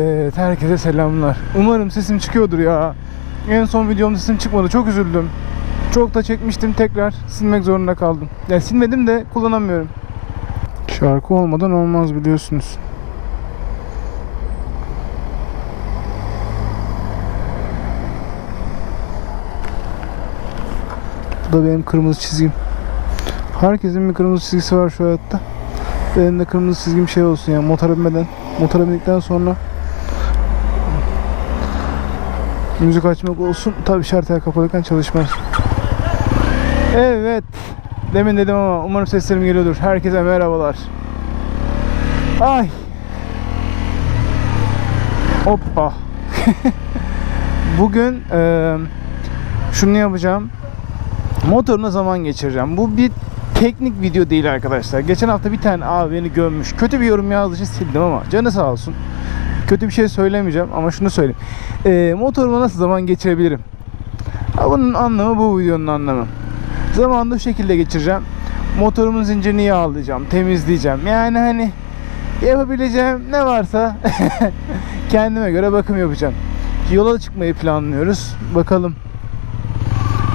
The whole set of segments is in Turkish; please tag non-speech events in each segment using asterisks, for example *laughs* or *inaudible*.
Evet, herkese selamlar. Umarım sesim çıkıyordur ya. En son videomda sesim çıkmadı. Çok üzüldüm. Çok da çekmiştim. Tekrar silmek zorunda kaldım. Yani silmedim de kullanamıyorum. Şarkı olmadan olmaz biliyorsunuz. Bu da benim kırmızı çizgim. Herkesin bir kırmızı çizgisi var şu hayatta. Benim de kırmızı çizgim şey olsun ya motora binmeden. Motora bindikten sonra müzik açmak olsun. Tabi şartlar kapalıyken çalışmaz. Evet. Demin dedim ama umarım seslerim geliyordur. Herkese merhabalar. Ay. Hoppa. *laughs* Bugün eee şunu yapacağım. Motoruna zaman geçireceğim. Bu bir teknik video değil arkadaşlar. Geçen hafta bir tane abi beni gömmüş. Kötü bir yorum yazdığı için sildim ama canı sağ olsun. Kötü bir şey söylemeyeceğim ama şunu söyleyeyim. Ee, motoruma nasıl zaman geçirebilirim? Ha, bunun anlamı bu videonun anlamı. Zamanında şu şekilde geçireceğim. Motorumun zincirini yağlayacağım, temizleyeceğim. Yani hani yapabileceğim ne varsa *laughs* kendime göre bakım yapacağım. Yola çıkmayı planlıyoruz. Bakalım.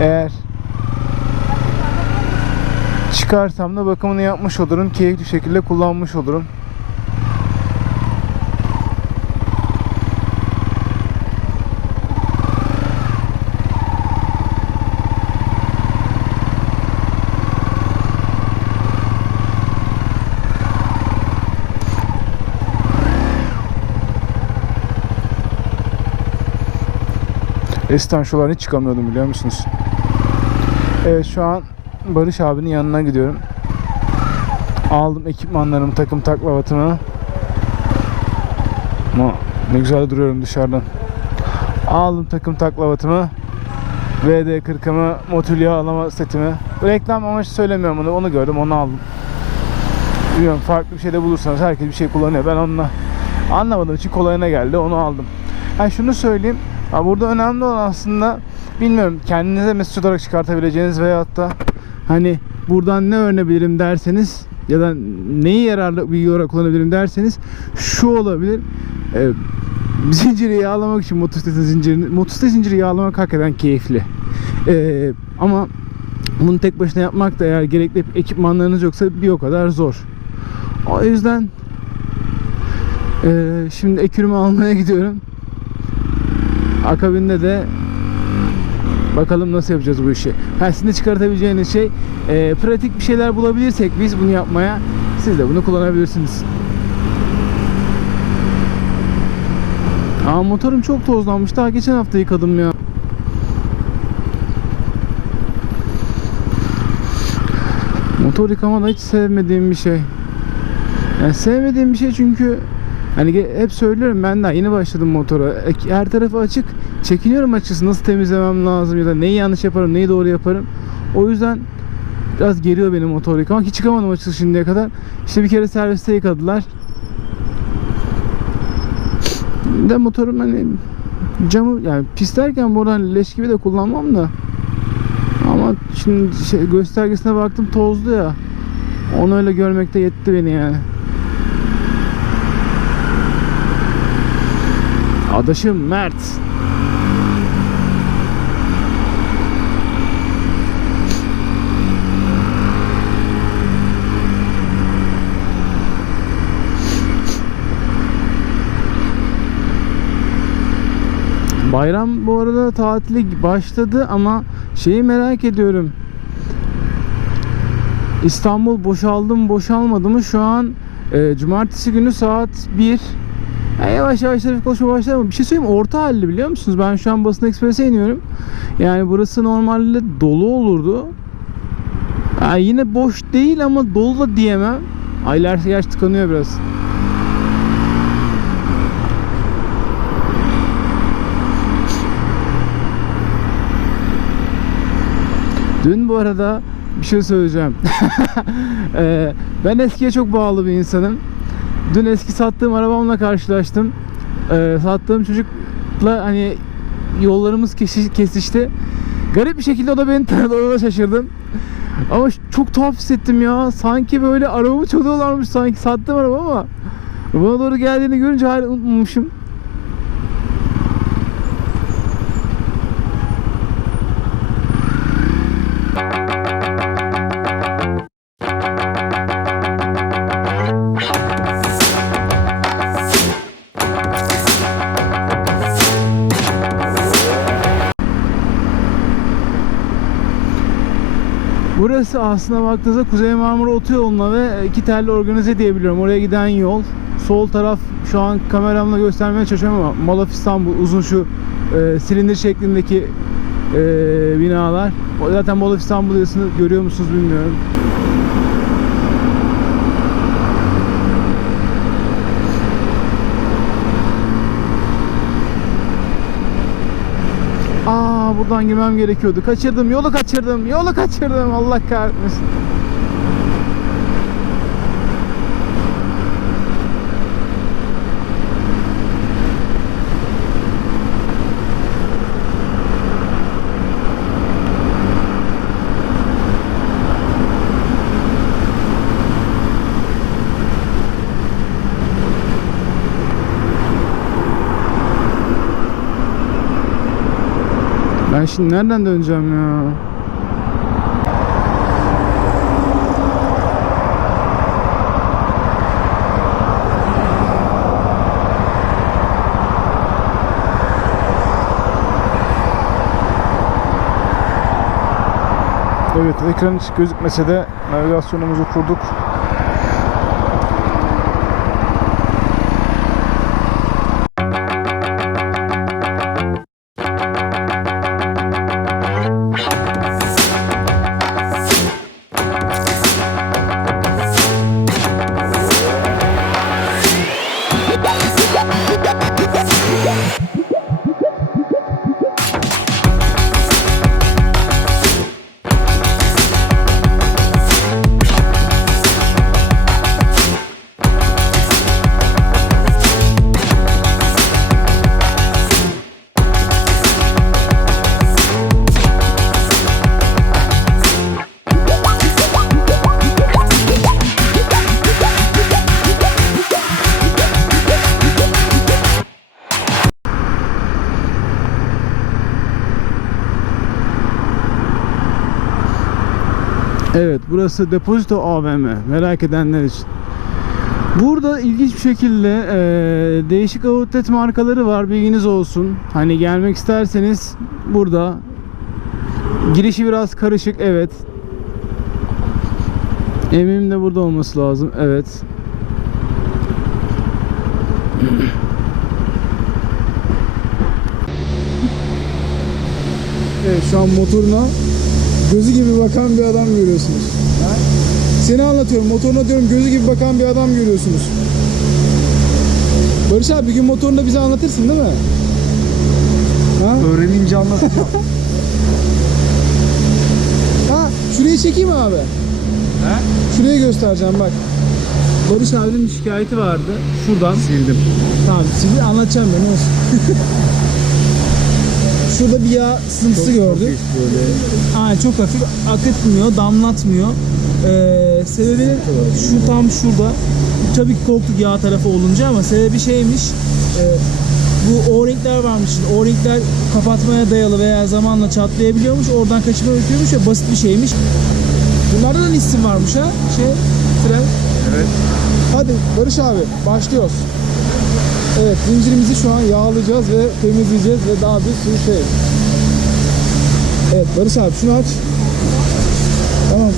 Eğer çıkarsam da bakımını yapmış olurum. Keyifli şekilde kullanmış olurum. Eskiden şuralara hiç çıkamıyordum biliyor musunuz? Evet şu an Barış abinin yanına gidiyorum. Aldım ekipmanlarımı, takım taklavatımı. Ama ne güzel duruyorum dışarıdan. Aldım takım taklavatımı. VD40'ımı, motul yağlama setimi. Reklam amaçlı söylemiyorum bunu. Onu gördüm, onu aldım. Bilmiyorum farklı bir şey de bulursanız herkes bir şey kullanıyor. Ben onunla anlamadığım için kolayına geldi. Onu aldım. Ha şunu söyleyeyim. Ha burada önemli olan aslında bilmiyorum kendinize mesaj olarak çıkartabileceğiniz veyahut da hani buradan ne öğrenebilirim derseniz ya da neyi yararlı bilgi olarak kullanabilirim derseniz şu olabilir. Ee, zinciri yağlamak için motosiklet zincirini motosiklet zinciri yağlamak hakikaten keyifli. Ee, ama bunu tek başına yapmak da eğer gerekli ekipmanlarınız yoksa bir o kadar zor. O yüzden ee, şimdi ekürümü almaya gidiyorum. Akabinde de bakalım nasıl yapacağız bu işi. Ha, çıkartabileceğiniz şey e, pratik bir şeyler bulabilirsek biz bunu yapmaya siz de bunu kullanabilirsiniz. Aa, motorum çok tozlanmış. Daha geçen hafta yıkadım ya. Motor yıkama da hiç sevmediğim bir şey. Yani sevmediğim bir şey çünkü Hani hep söylüyorum ben daha yeni başladım motora. Her tarafı açık. Çekiniyorum açıkçası nasıl temizlemem lazım ya da neyi yanlış yaparım, neyi doğru yaparım. O yüzden biraz geriyor benim motor yıkamak. Hiç yıkamadım açıkçası şimdiye kadar. İşte bir kere serviste yıkadılar. De motorum hani camı yani pislerken buradan leş gibi de kullanmam da. Ama şimdi şey, göstergesine baktım tozlu ya. Onu öyle görmekte yetti beni yani. Adaşım Mert. Bayram bu arada tatili başladı ama şeyi merak ediyorum. İstanbul boşaldı mı boşalmadı mı? Şu an e, cumartesi günü saat 1 ya yavaş yavaş trafik konuşma başladı ama bir şey söyleyeyim orta halli biliyor musunuz? Ben şu an Basın Ekspres'e iniyorum. Yani burası normalde dolu olurdu. Yani yine boş değil ama dolu da diyemem. Aylar yaş tıkanıyor biraz. Dün bu arada bir şey söyleyeceğim. *laughs* Ee, ben eskiye çok bağlı bir insanım. Dün eski sattığım arabamla karşılaştım. Ee, sattığım çocukla hani yollarımız kesişti. Garip bir şekilde o da beni *laughs* tanıdı. Ona şaşırdım. Ama çok tuhaf hissettim ya. Sanki böyle arabamı çalıyorlarmış sanki. Sattığım araba ama bana doğru geldiğini görünce hala unutmamışım. Burası aslında baktığınızda Kuzey Marmara Otoyolu'na ve iki telli organize diyebiliyorum. Oraya giden yol. Sol taraf şu an kameramla göstermeye çalışıyorum ama Mall of İstanbul uzun şu e, silindir şeklindeki e, binalar. Zaten Mall of İstanbul yazısını görüyor musunuz bilmiyorum. Aa buradan girmem gerekiyordu. Kaçırdım, yolu kaçırdım, yolu kaçırdım. Allah kahretmesin. Ben şimdi nereden döneceğim ya? Evet ekran hiç gözükmese de navigasyonumuzu kurduk. Burası Depozito AVM merak edenler için. Burada ilginç bir şekilde e, değişik outlet markaları var bilginiz olsun. Hani gelmek isterseniz burada girişi biraz karışık evet. Eminim de burada olması lazım evet. Evet şu an motoruna gözü gibi bakan bir adam görüyorsunuz. Seni anlatıyorum. Motoruna diyorum gözü gibi bakan bir adam görüyorsunuz. Barış abi bir gün motorunda bize anlatırsın değil mi? Ha? Öğrenince anlatacağım. *laughs* Ha, şurayı çekeyim abi? He? Şurayı göstereceğim bak. Barış abinin şikayeti vardı. Şuradan. Sildim. Tamam şimdi anlatacağım ben olsun. *laughs* Şurada bir yağ sızıntısı gördük. Böyle Aynen çok hafif akıtmıyor, damlatmıyor. Ee, sebebi şu tam şurada. Tabii ki korktuk yağ tarafı olunca ama sebebi şeymiş. e, bu O-ringler varmış. O-ringler kapatmaya dayalı veya zamanla çatlayabiliyormuş. Oradan kaçırma yapıyormuş ve basit bir şeymiş. Bunlarda da listim varmış ha. Şey, fren. Evet. Hadi Barış abi başlıyoruz. Evet zincirimizi şu an yağlayacağız ve temizleyeceğiz ve daha bir sürü şey. Evet Barış abi şunu aç. Tamam.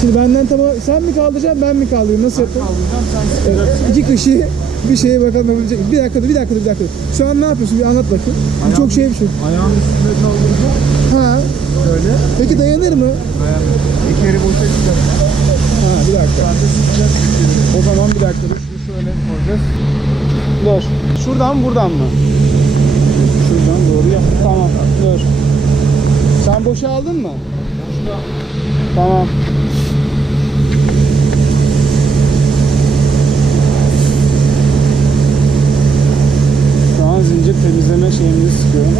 Şimdi benden tamam sen mi kaldıracaksın ben mi kaldırayım nasıl yapalım? Evet, iki kişi bir şeye bakalım yapabilecek. Bir dakika dur bir dakika dur bir dakika. dur. Şu an ne yapıyorsun bir anlat bakayım. Bu çok şey bir şey. Ayağın üstünde kaldıracağım. Ha. Böyle. Peki dayanır mı? Ayağım. İki yeri boşa çıkacak. Ha bir dakika. Ben de sıcak O zaman bir dakika. Şunu şöyle koyacağız. Dur. Şuradan buradan mı? Şuradan doğru ya. Tamam. Dur. Sen boşa aldın mı? Boşta. Tamam. Şu an zincir temizleme şeyimizi sıkıyorum.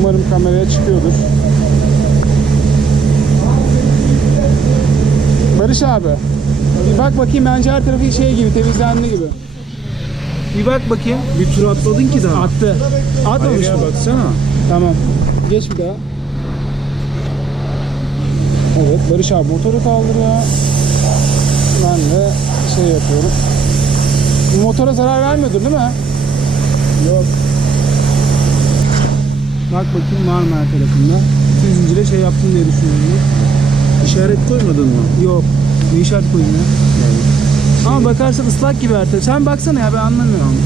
Umarım kameraya çıkıyordur. Barış abi. Bir bak bakayım bence her tarafı şey gibi temizlendi gibi. Bir bak bakayım. Bir tur atladın ki daha. Attı. Atmamış mı? baksana. Tamam. Geç bir daha. Evet Barış abi motoru kaldırıyor. Ben de şey yapıyorum. Motora zarar vermiyordur değil mi? Yok. Bak bakayım var mı her tarafında. Zincire şey yaptım diye düşünüyorum. işaret koymadın mı? Yok. Ne işaret koyayım ya? Ama bakarsan ıslak gibi her taraf. Sen baksana ya ben anlamıyorum.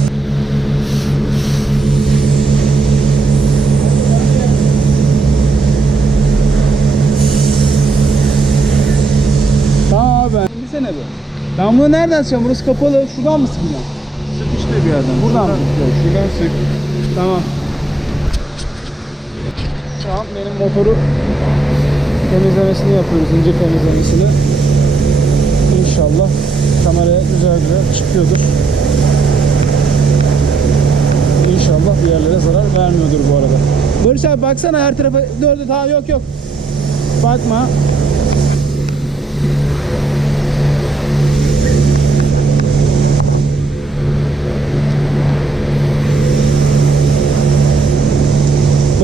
Tamam abi ben. Bir sene be. Ben bunu nereden açacağım? Burası kapalı. Şuradan mı sıkacağım? Sık işte bir yerden. Buradan mı? Yok, Şuradan sık. Tamam. Şu an benim motoru temizlemesini yapıyoruz, ince temizlemesini. İnşallah kameraya güzel güzel çıkıyordur. İnşallah bir yerlere zarar vermiyordur bu arada. Barış abi baksana her tarafa dördü tamam yok yok. Bakma.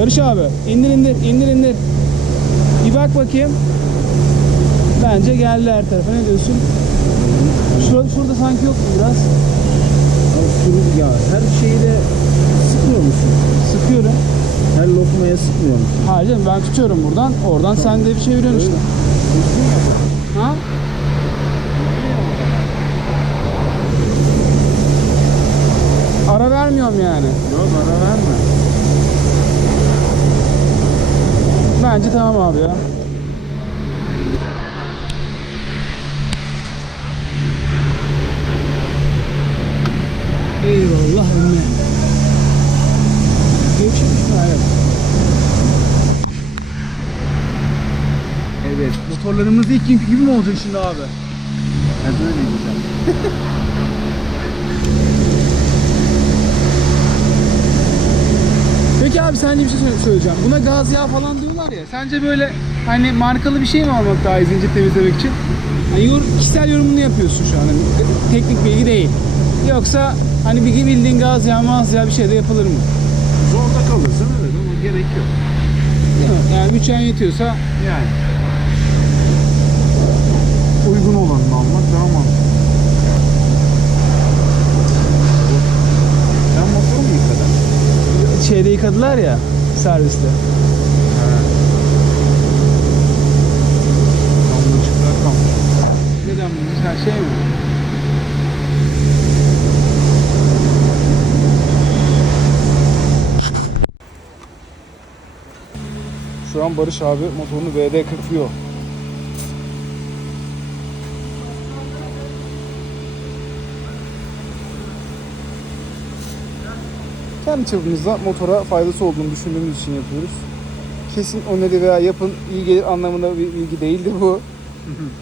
Barış abi indir indir indir indir. Bir bak bakayım. Bence geldi her tarafa ne diyorsun? Şurada, şurada sanki yok mu biraz? Abi ya her şeyi de sıkmıyor musun? Sıkıyorum. Her lokmaya sıkmıyor musun? Hayır canım ben tutuyorum buradan. Oradan sen de bir çeviriyorsun işte. Ha? Ara vermiyorum yani. Yok ara verme. Bence tamam abi ya. Eyvallah emmi. Geçmiş mi? Evet. Evet. Motorlarımız ilk günkü gibi mi olacak şimdi abi? Ben böyle diyeceğim. *laughs* Peki abi sence bir şey söyle- söyleyeceğim. Buna gaz yağı falan diyorlar ya. Sence böyle hani markalı bir şey mi almak daha iyi zincir temizlemek için? Hani yor, kişisel yorumunu yapıyorsun şu an. Hani teknik bilgi değil. Yoksa hani bir bildiğin gaz yağı, maz yağı bir şey de yapılır mı? Zorda kalırsan evet ama gerek yok. Mi? Yani bütçen yetiyorsa Yani. Uygun olanını almak daha mantıklı. Sen motoru mu yıkadın? şeyde yıkadılar ya serviste. Neden bu her şey mi? Barış abi motorunu VD kırpıyor. Kendi çapımızda motora faydası olduğunu düşündüğümüz için yapıyoruz. Kesin öneri veya yapın iyi gelir anlamında bir bilgi değildi bu.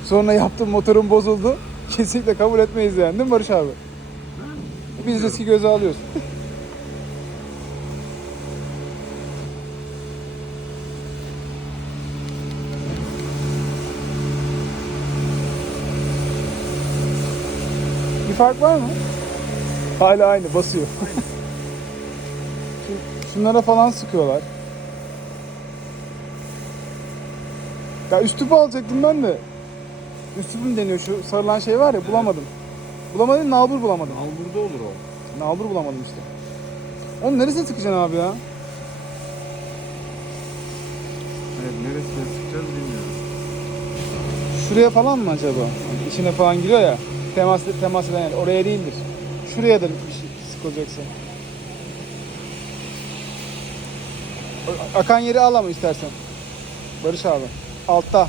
Sonra yaptım motorum bozuldu. Kesinlikle kabul etmeyiz yani değil mi Barış abi? Biz riski göze alıyoruz. Fark var mı? Hala aynı basıyor. Şu- *laughs* Şunlara falan sıkıyorlar. Ya üstüpü alacaktım ben de. Üstüpü mü deniyor şu sarılan şey var ya bulamadım. Bulamadım nalbur bulamadım. Al burada olur o. Nalbur bulamadım işte. Onun neresine sıkacaksın abi ya? Evet neresine sıkacağız bilmiyorum. Şuraya falan mı acaba? Hani içine falan giriyor ya. Temas, temas eden yer. Oraya değildir. Şurayadır bir şey sıkılacaksa. Akan yeri al ama istersen. Barış abi. Altta.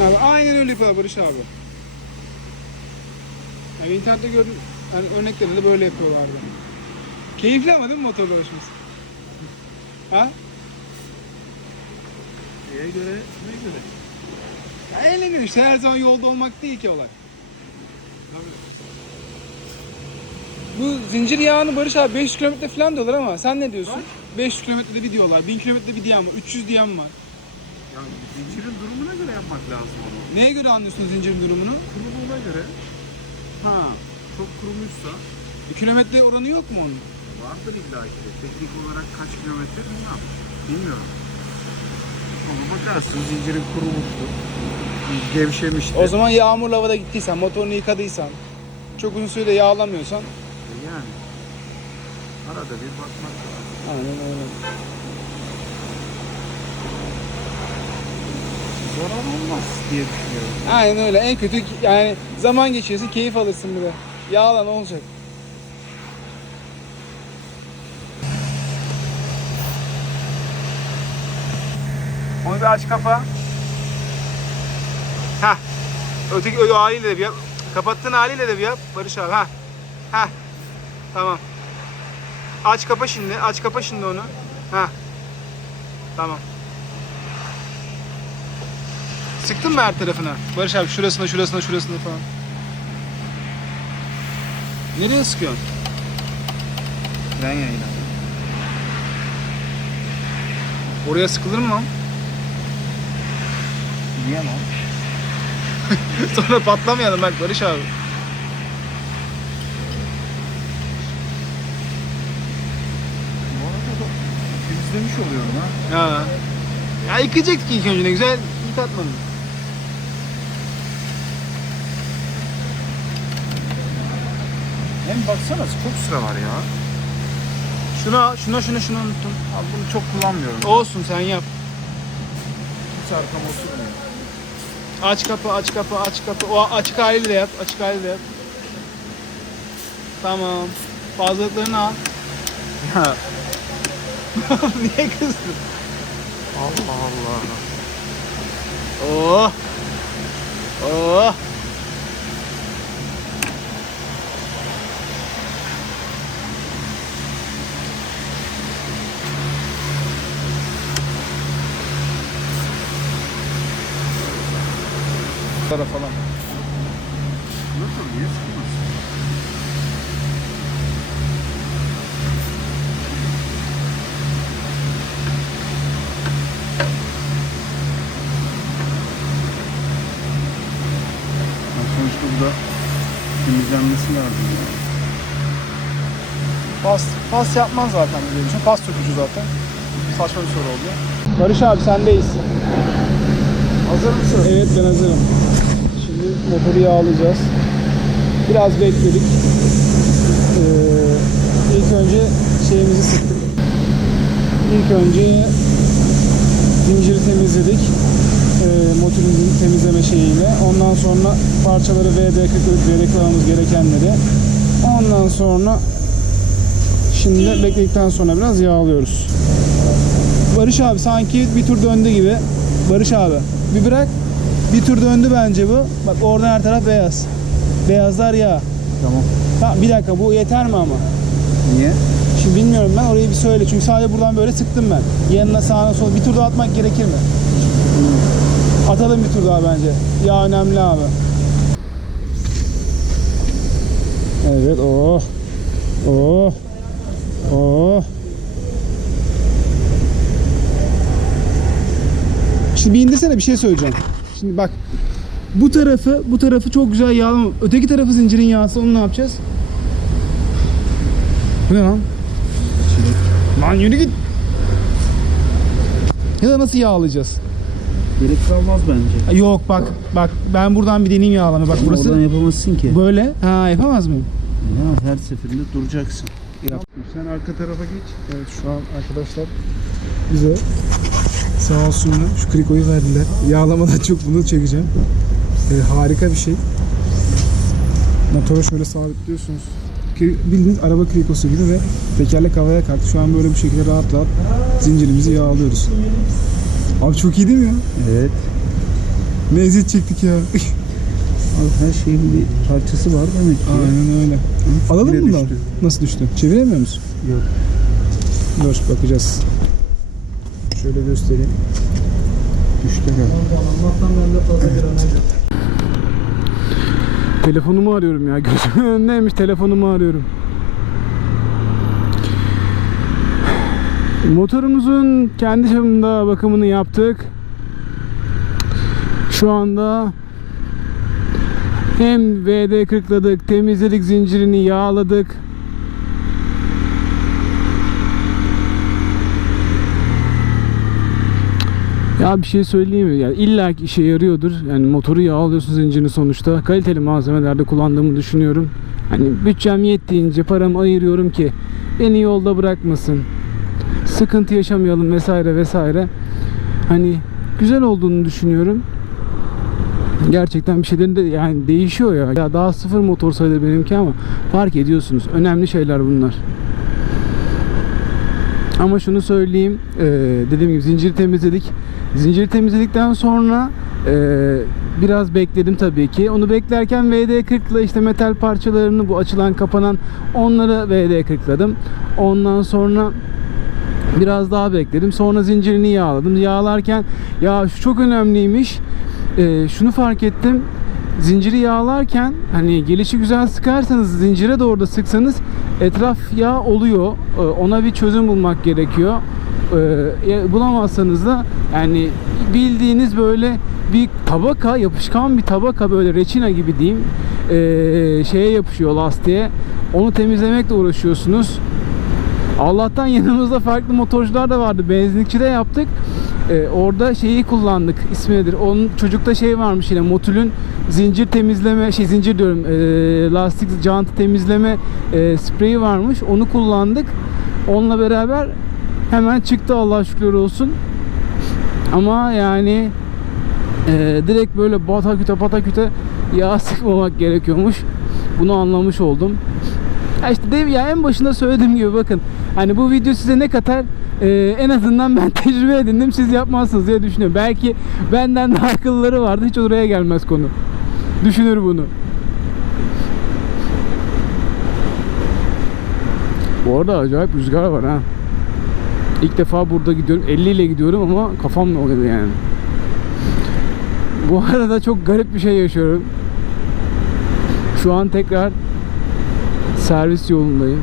Abi aynen öyle yapıyorlar Barış abi. Yani internette gördüm hani örneklerinde de böyle yapıyorlardı. Keyifli ama değil mi motor dolaşması? Ha? Neye göre? Neye göre? Ya eğleniyor işte her zaman yolda olmak değil ki olay. Bu zincir yağını Barış abi 500 kilometre falan diyorlar ama sen ne diyorsun? 500 kilometrede bir diyorlar, 1000 kilometrede bir diyen var, 300 diyen var. Yani zincirin durumuna göre yapmak lazım onu. Neye göre anlıyorsun zincirin durumunu? Kuruluğuna göre Ha. Çok kurumuşsa E, kilometre oranı yok mu onun? vardır illa ki. de. Teknik olarak kaç kilometre bilmem. Bilmiyorum. Ama bakarsın zincirin kurumuştur. gevşemişti. O zaman yağmurlu havada gittiysen, motorunu yıkadıysan, çok uzun sürede yağlamıyorsan yani arada bir bakmak lazım. aynen öyle. Zarar olmaz diye düşünüyorum. Aynen öyle. En kötü yani zaman geçiyorsun, keyif alırsın bir de. Yağla ne olacak? Onu bir aç kapa. Heh. Öteki o haliyle de bir yap. Kapattığın haliyle de bir yap. Barış abi. Heh. Heh. Tamam. Aç kapa şimdi. Aç kapa şimdi onu. Heh. Tamam. Sıktın mı her tarafına? Barış abi şurasına şurasına şurasına falan. Nereye sıkıyorsun? Ben yayına. Oraya sıkılır mı lan? Diyemem. *laughs* Sonra patlamayalım bak Barış abi. Bu arada da temizlemiş oluyorum ha. Ha. Ya yıkayacaktık ilk önce ne güzel yıkatmadın. Hem baksana çok sıra var ya. Şuna şuna şuna şuna unuttum. Abi bunu çok kullanmıyorum. Olsun sen yap. Hiç arkama oturmuyor. Aç kapı aç kapı aç kapı. O açık haliyle de yap. Açık haliyle de yap. Tamam. Fazlalıklarını al. Ya *laughs* Niye kızdın? Allah Allah. Oh. Oh. Falan. Nasıl niye sıkılmaz? Ya Sonuçta burada temizlenmesi lazım yani. Pas, pas yapmaz zaten diye düşün. Pas tutucu zaten. Saçma bir soru oldu. Barış abi sendeyiz. Hazır mısın? Evet ben hazırım. Şimdi motoru yağlayacağız. Biraz bekledik. Ee, ilk önce şeyimizi sıktık. İlk önce zinciri temizledik. Ee, motorun temizleme şeyiyle. Ondan sonra parçaları VD40 yedeklememiz gerekenleri. Ondan sonra şimdi bekledikten sonra biraz yağlıyoruz. Barış abi sanki bir tur döndü gibi. Barış abi bir bırak. Bir tur döndü bence bu. Bak orada her taraf beyaz. Beyazlar yağ. Tamam. Tamam bir dakika bu yeter mi ama? Niye? Şimdi bilmiyorum ben orayı bir söyle. Çünkü sadece buradan böyle sıktım ben. Yanına sağına sola bir tur daha atmak gerekir mi? Atalım bir tur daha bence. Yağ önemli abi. Evet oh. Oh. Oh. Şimdi bir indirsene bir şey söyleyeceğim. Şimdi bak bu tarafı bu tarafı çok güzel yağlama. Öteki tarafı zincirin yağsı onu ne yapacağız? Bu ne lan? Lan yürü git. Ya da nasıl yağlayacağız? Gerek kalmaz bence. Yok bak bak ben buradan bir deneyim yağlama. Bak burası Oradan yapamazsın ki. böyle. Ha yapamaz mıyım? Ya her seferinde duracaksın. Sen arka tarafa geç. Evet şu an arkadaşlar bize sağ olsunlar şu krikoyu verdiler. Yağlamadan çok bunu çekeceğim. Ee, harika bir şey. Motoru şöyle sabitliyorsunuz. Bildiğiniz araba krikosu gibi ve tekerlek havaya kalktı. Şu an böyle bu şekilde rahat rahat zincirimizi yağlıyoruz. Abi çok iyi değil mi ya? Evet. Ne eziyet çektik ya. *laughs* Abi her şeyin bir parçası var demek ki. Aynen öyle. Alalım Bire mı bundan? düştü. Nasıl düştü? Çeviremiyor musun? Yok. Dur bakacağız. Şöyle göstereyim. Düştü herhalde. Telefonumu arıyorum ya. Gözümün önündeymiş telefonumu arıyorum. Motorumuzun kendi çapında bakımını yaptık. Şu anda hem VD kırkladık, temizledik zincirini, yağladık. Ya bir şey söyleyeyim mi? Yani illa ki işe yarıyordur. Yani motoru yağlıyorsun zincirini sonuçta. Kaliteli malzemelerde kullandığımı düşünüyorum. Hani bütçem yettiğince paramı ayırıyorum ki beni yolda bırakmasın. Sıkıntı yaşamayalım vesaire vesaire. Hani güzel olduğunu düşünüyorum. Gerçekten bir şeylerin de yani değişiyor ya. Ya daha sıfır motor sayılır benimki ama fark ediyorsunuz. Önemli şeyler bunlar. Ama şunu söyleyeyim, eee, dediğim gibi zinciri temizledik. Zinciri temizledikten sonra eee, biraz bekledim tabii ki. Onu beklerken VD40 ile işte metal parçalarını bu açılan kapanan onları VD40'ladım. Ondan sonra biraz daha bekledim. Sonra zincirini yağladım. Yağlarken ya şu çok önemliymiş. Eee, şunu fark ettim. Zinciri yağlarken hani gelişi güzel sıkarsanız zincire doğru da sıksanız etraf yağ oluyor. Ee, Ona bir çözüm bulmak gerekiyor. Ee, ya- Bulamazsanız da yani bildiğiniz böyle bir tabaka, yapışkan bir tabaka böyle reçina gibi diyeyim. ee, şeye yapışıyor lastiğe. Onu temizlemekle uğraşıyorsunuz. Allah'tan yanımızda farklı motorcular da vardı. Benzinlikçide yaptık. Ee, orada şeyi kullandık. İsmi nedir? Onun çocukta şey varmış yine Motul'ün zincir temizleme şey zincir diyorum ee, lastik jantı temizleme ee, spreyi varmış. Onu kullandık. Onunla beraber hemen çıktı Allah şükürler olsun. Ama yani ee, direkt böyle bataküte pataküte yağ sıkmamak gerekiyormuş. Bunu anlamış oldum. Ya işte dev ya en başında söylediğim gibi bakın hani bu video size ne katar Ee, en azından ben *laughs* tecrübe edindim siz yapmazsınız diye düşünüyorum. Belki benden daha akıllıları vardı hiç oraya gelmez konu. Düşünür bunu. Bu arada acayip rüzgar var ha. İlk defa burada gidiyorum. 50 ile gidiyorum ama kafam oluyor yani. Bu arada çok garip bir şey yaşıyorum. Şu an tekrar servis yolundayım.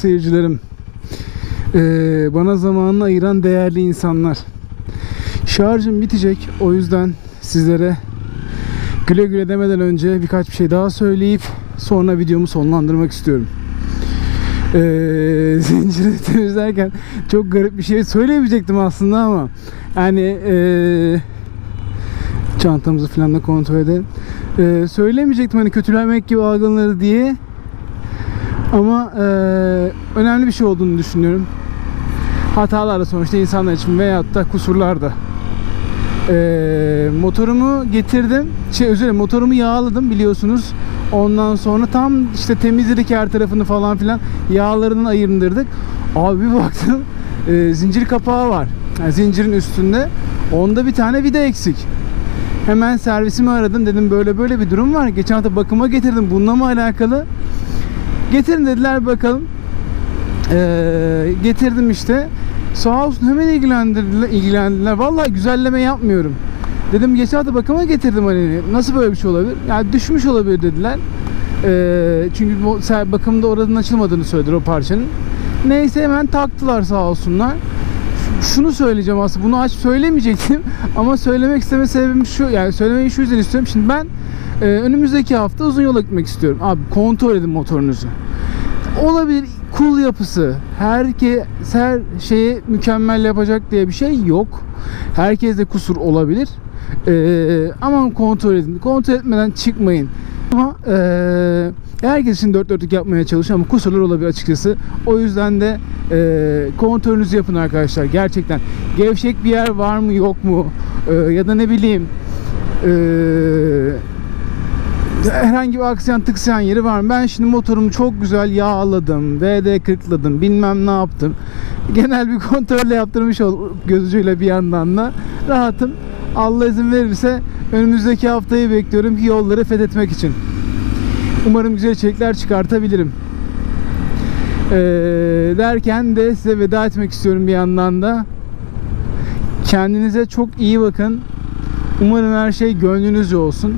Seyircilerim. Ee, bana zamanını ayıran değerli insanlar. Şarjım bitecek. O yüzden sizlere güle güle demeden önce birkaç bir şey daha söyleyip sonra videomu sonlandırmak istiyorum. Ee, *laughs* zinciri temizlerken çok garip bir şey söyleyemeyecektim aslında ama yani ee, çantamızı falan da kontrol edelim. Ee, söylemeyecektim hani kötülemek gibi algılanır diye ama eee, önemli bir şey olduğunu düşünüyorum. Hatalar da sonuçta insanlar için veyahut da kusurlar da. Eee, motorumu getirdim. Şey özür dilerim motorumu yağladım biliyorsunuz. Ondan sonra tam işte temizledik her tarafını falan filan. Yağlarını ayırındırdık. Abi bir baktım eee, zincir kapağı var. Yani zincirin üstünde. Onda bir tane vida eksik. Hemen servisimi aradım dedim böyle böyle bir durum var. Geçen hafta bakıma getirdim. Bununla mı alakalı? Getirin dediler bakalım. Ee, getirdim işte. Sağ olsun hemen ilgilendirdiler, ilgilendiler. Vallahi güzelleme yapmıyorum. Dedim geçen hafta bakıma getirdim hani nasıl böyle bir şey olabilir? Yani düşmüş olabilir dediler. Ee, çünkü bakımda oradan açılmadığını söylediler o parçanın. Neyse hemen taktılar sağ olsunlar. Şunu söyleyeceğim aslında bunu aç söylemeyecektim *laughs* ama söylemek isteme sebebim şu yani söylemeyi şu yüzden istiyorum. Şimdi ben ee, önümüzdeki hafta uzun yola gitmek istiyorum. Abi kontrol edin motorunuzu. Olabilir cool yapısı. Herke, her şeyi mükemmel yapacak diye bir şey yok. Herkeste kusur olabilir. Ee, ama kontrol edin. Kontrol etmeden çıkmayın. Ama ee, herkes için dört dörtlük yapmaya çalışıyor ama kusurlar olabilir açıkçası. O yüzden de ee, kontrolünüzü yapın arkadaşlar. Gerçekten gevşek bir yer var mı yok mu? Ee, ya da ne bileyim ee, herhangi bir aksayan tıksayan yeri var mı? Ben şimdi motorumu çok güzel yağladım, VD40'ladım, bilmem ne yaptım. Genel bir *laughs* kontrolle yaptırmış ol gözüyle bir yandan da rahatım. Allah izin verirse önümüzdeki haftayı bekliyorum ki yolları fethetmek için. Umarım güzel içerikler çıkartabilirim. Ee, derken de size veda etmek istiyorum bir yandan da. Kendinize çok iyi bakın. Umarım her şey gönlünüzce olsun.